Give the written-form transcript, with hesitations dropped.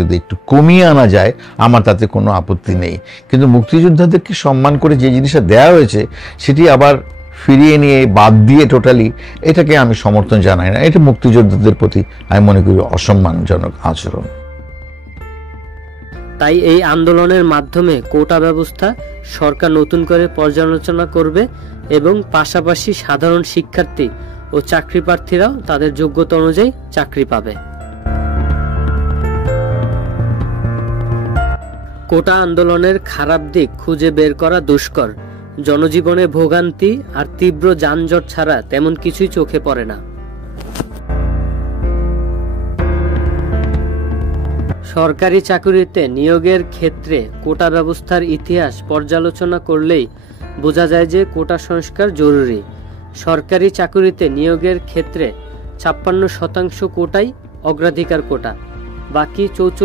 যদি একটু কমিয়ে আনা যায় আমার তাতে কোনো আপত্তি নেই, কিন্তু মুক্তিযোদ্ধাদেরকে সম্মান করে যে জিনিসটা দেওয়া হয়েছে সেটি আবার ফিরিয়ে নিয়ে বাদ দিয়ে টোটালি, এটাকে আমি সমর্থন জানাই না। এটা মুক্তিযোদ্ধাদের প্রতি আমি মনে করি অসম্মানজনক আচরণ। তাই এই আন্দোলনের মাধ্যমে কোটা ব্যবস্থা সরকার নতুন করে পর্যালোচনা করবে এবং পাশাপাশি সাধারণ শিক্ষার্থী ও চাকরি প্রার্থীরাও তাদের যোগ্যতা অনুযায়ী চাকরি পাবে। কোটা আন্দোলনের খারাপ দিক খুঁজে বের করা দুষ্কর। জনজীবনে ভোগান্তি আর তীব্র যানজট ছাড়া তেমন কিছুই চোখে পড়ে না। সরকারি চাকুরিতে নিয়োগের ক্ষেত্রে কোটা ব্যবস্থার ইতিহাস পর্যালোচনা করলেই বোঝা যায় যে কোটা সংস্কার জরুরি। সরকারি চাকুরিতে নিয়োগের ক্ষেত্রে ৫৬% কোটাই অগ্রাধিকার কোটা, বাকি ৪৪